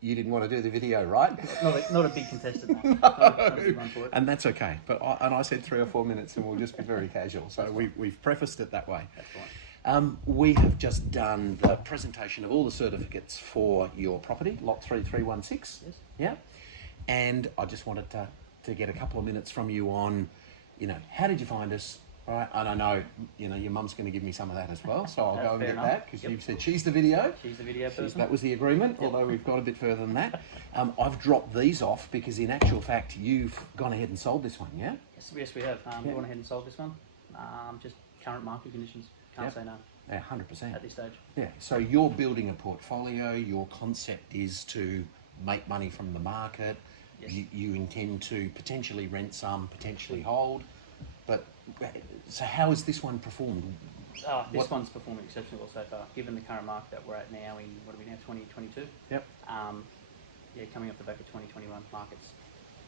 you didn't want to do the video, right? Not a big contestant, mate. No. Not a big one for it. And that's okay. But I said 3 or 4 minutes, and we'll just be very casual. So we've prefaced it that way. That's fine. We have just done the presentation of all the certificates for your property, lot 3316. Yes. Yeah. And I just wanted to get a couple of minutes from you on, how did you find us? Right, and I know, your mum's going to give me some of that as well, so I'll go and get that, because you've said she's the video. She's the video person. That was the agreement, although we've got a bit further than that. I've dropped these off because in actual fact, you've gone ahead and sold this one, yeah? Yes, we have. Gone ahead and sold this one. Just current market conditions. Can't say no. Yeah, 100%. At this stage. Yeah, so you're building a portfolio, your concept is to make money from the market. Yes. You intend to potentially rent some, potentially hold. But so how has this one performed? This one's performing exceptionally well so far, given the current market that we're at now in, 2022? Yep. Coming off the back of 2021, market's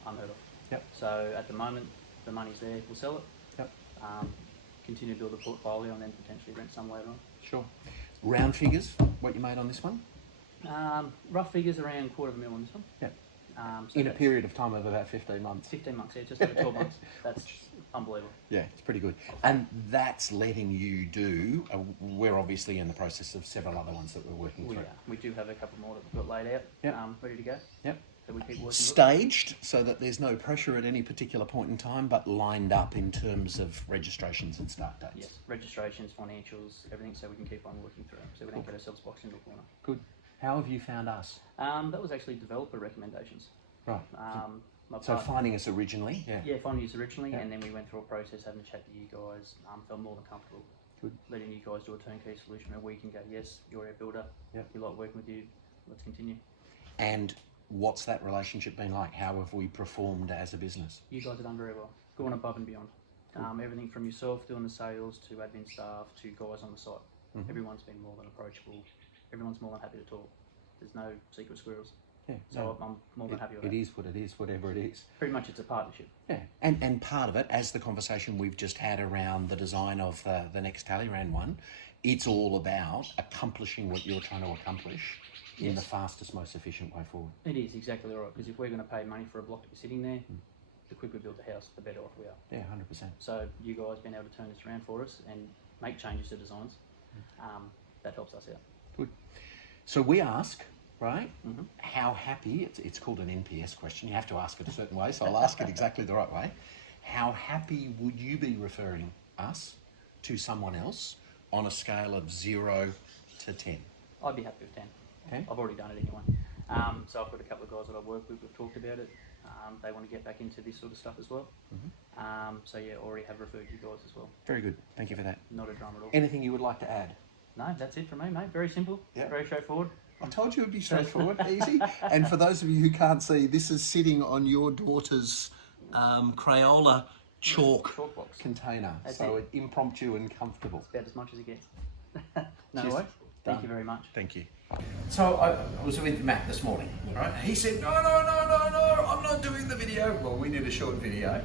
unheard of. Yep. So at the moment, the money's there, we'll sell it. Yep. Continue to build a portfolio and then potentially rent some later on. Sure. Round figures, what you made on this one? Rough figures around $250,000 on this one. Yep. So in a period of time of about 15 months. 15 months, yeah, just over 12 months. That's unbelievable. Yeah, it's pretty good. And that's letting you do, we're obviously in the process of several other ones that we're working through. We do have a couple more that we've got laid out, yep. Ready to go. Yep. So we keep working staged so that there's no pressure at any particular point in time, but lined up in terms of registrations and start dates. Yes, registrations, financials, everything, so we can keep on working through, so we don't get ourselves boxed into a corner. Good. How have you found us? That was actually developer recommendations. Right. So finding us originally, yeah. Yeah, finding us originally, and then we went through a process, having a chat to you guys. Felt more than comfortable. Good. Letting you guys do a turnkey solution where we can go, yes, you're our builder. Yep. We like working with you. Let's continue. And what's that relationship been like? How have we performed as a business? You guys have done very well. Gone above and beyond. Everything from yourself doing the sales to admin staff to guys on the site. Mm-hmm. Everyone's been more than approachable. Everyone's more than happy to talk. There's no secret squirrels. Yeah, so I'm more than happy with it. It is what it is, whatever it is. Pretty much it's a partnership. Yeah, and part of it, as the conversation we've just had around the design of the next Talleyrand one, it's all about accomplishing what you're trying to accomplish in the fastest, most efficient way forward. It is exactly right, because if we're going to pay money for a block to be sitting there, the quicker we build the house, the better off we are. Yeah, 100%. So you guys being able to turn this around for us and make changes to designs, that helps us out. Good. So we ask, right, how happy, it's called an NPS question, you have to ask it a certain way, so I'll ask it exactly the right way. How happy would you be referring us to someone else on a scale of 0 to 10? I'd be happy with 10. Okay. I've already done it anyway. So I've got a couple of guys that I work with, we've talked about it. They want to get back into this sort of stuff as well. So yeah, already have referred you guys as well. Very good, thank you for that. Not a drama at all. Anything you would like to add? No, that's it from me, mate. Very simple, very straightforward. I told you it would be straightforward, easy. And for those of you who can't see, this is sitting on your daughter's Crayola chalk box container. So it's impromptu and comfortable. It's about as much as it gets. No way. Thank you very much. Thank you. So I was with Matt this morning, right? He said, no, I'm not doing the video. Well, we did a short video,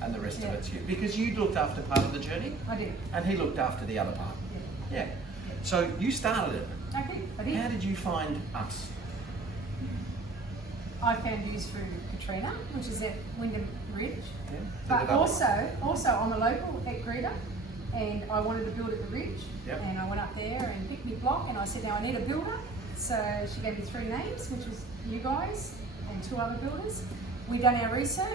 and the rest of it's you. Because you looked after part of the journey. I did. And he looked after the other part. Yeah. So you started it. I did. How did you find us? I found you through Katrina, which is at Wyndham Ridge. Yeah. But also I'm a local at Greta, and I wanted to build at the Ridge. And I went up there and picked me block, and I said, now I need a builder. So she gave me 3 names, which was you guys and 2 other builders. We've done our research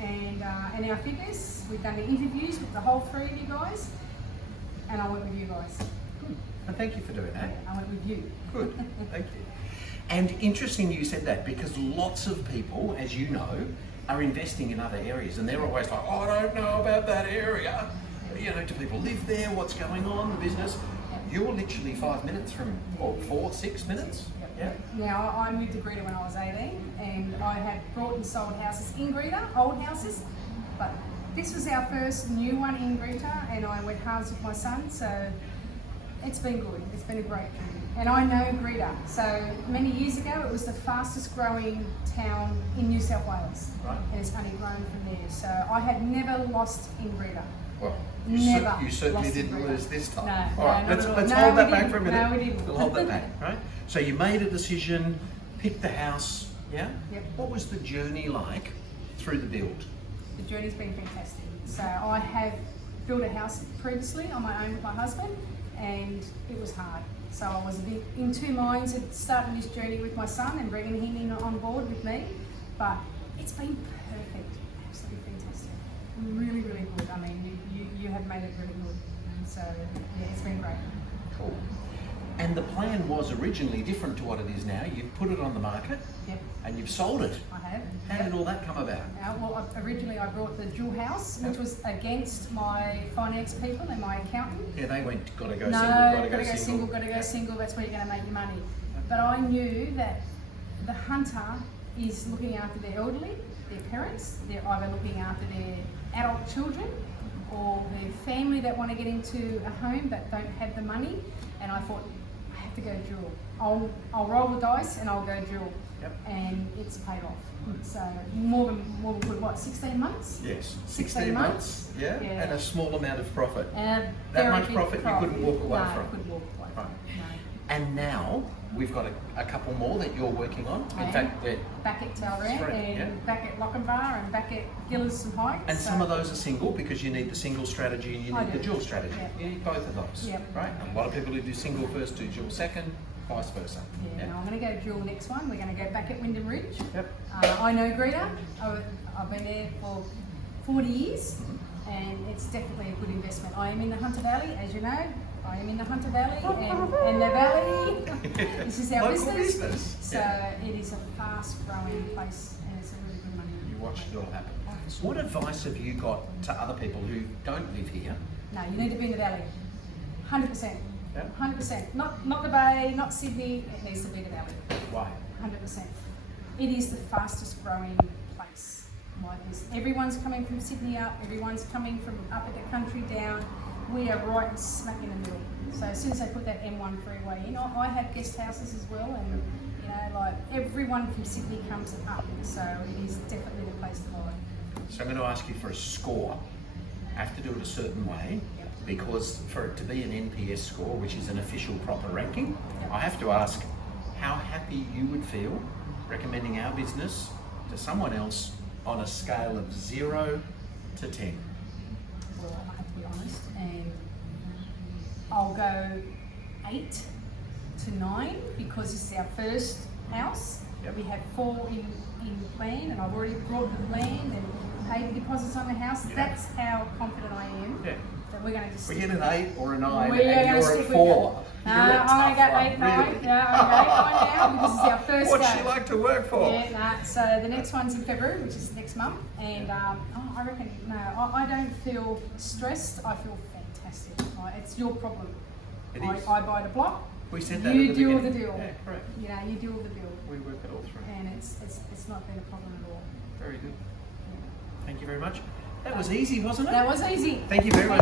and our figures. We've done the interviews with the whole 3 of you guys, and I went with you guys. Good. And thank you for doing that. I went with you. Good. Thank you. And interesting you said that, because lots of people, as you know, are investing in other areas, and they're always like, oh, I don't know about that area. You know, do people live there? What's going on? The business? You're literally 5 minutes from, what, 4, 6 minutes? Yeah. Now, I moved to Greta when I was 18, and I had bought and sold houses in Greta, old houses, but this was our first new one in Greta, and I went halves with my son, so it's been good. It's been a great journey. And I know Greta, so many years ago it was the fastest growing town in New South Wales, and it's only grown from there. So I had never lost in Greta. Well, Never. You certainly didn't lose this time. No, all right, no, let's no, hold no, that we back didn't. for a minute. No, we didn't. We'll hold that back, right? So you made a decision, picked the house, yeah? Yep. What was the journey like through the build? The journey's been fantastic. So I have built a house previously on my own with my husband, and it was hard. So I was a bit in two minds of starting this journey with my son and bringing him in on board with me, but it's been perfect, absolutely fantastic, really, really good. I mean, you have made it really good, so yeah, it's been great. Cool. And the plan was originally different to what it is now. You've put it on the market, Yep, and you've sold it. I have. How did all that come about? Well, originally I brought the dual house, which was against my finance people and my accountant. Yeah, they went, gotta go No, single, gotta go single, gotta go single, that's where you're gonna make your money. But I knew that the hunter is looking after their elderly, their parents, they're either looking after their adult children or their family that want to get into a home but don't have the money. And I thought, I have to go dual. I'll roll the dice and I'll go dual. Yep. And it's paid off. So more than good, what, 16 months? Yes, 16 months. Yeah? Yeah. And a small amount of profit. And That very much big profit you couldn't walk away from. No, couldn't walk away from. Right. No. And now we've got a couple more that you're working on. I In am. fact, Back at Talrand Three, and yeah. back at Lochinvar and back at Gillis and Heights. and some of those are single because you need the single strategy and you I need the do. dual strategy. Yeah. You need both of those, Yeah. right? A lot of people who do single first do dual second, vice versa. Yeah, no, I'm going to go dual next one. We're going to go back at Wyndham Ridge. Yep. I know Greta. I've been there for 40 years and it's definitely a good investment. I am in the Hunter Valley, as you know. I am in the Hunter Valley and the Valley. This is our Local business. business. So Yeah. it is a fast growing place and it's a really good money. You watched it all happen. What advice have you got to other people who don't live here? No, you need to be in the Valley. 100%. Yeah. 100%. Not the Bay, not Sydney. It needs to be the Valley. Why? 100%. It is the fastest growing place. Like this. Everyone's coming from Sydney up. Everyone's coming from up at the country down. We are right smack in the middle. So as soon as they put that M1 freeway in, I have guest houses as well, and you know, like everyone from Sydney comes up. So it is definitely the place to buy. So I'm going to ask you for a score. I have to do it a certain way Yep. because for it to be an NPS score, which is an official proper ranking, Yep. I have to ask how happy you would feel recommending our business to someone else on a scale of 0 to 10. Well, I have to be honest, and I'll go 8 to 9 because this is our first house. Yep. We have 4 in plan, and I've already brought the land and paid the deposits on the house. Yeah. That's how confident I am Yeah. that we're going to just. We get an 8 or a 9 We are and gonna you're stick at with 4. No, You're a I'm going to tough go one, 8 9. really. No, I'm going to 8 9 now because it's our first What's go. she like to work for? Yeah, nah. So the next one's in February, which is next month, and I reckon I don't feel stressed. I feel fantastic. Like, it's your problem. It I is. buy the block. We said that You at the deal beginning. with the deal. Yeah, correct. You know, you deal with the deal, We work it all through. and it's not been a problem at all. Very good. Thank you very much. That was easy, wasn't it? That was easy. Thank you very much.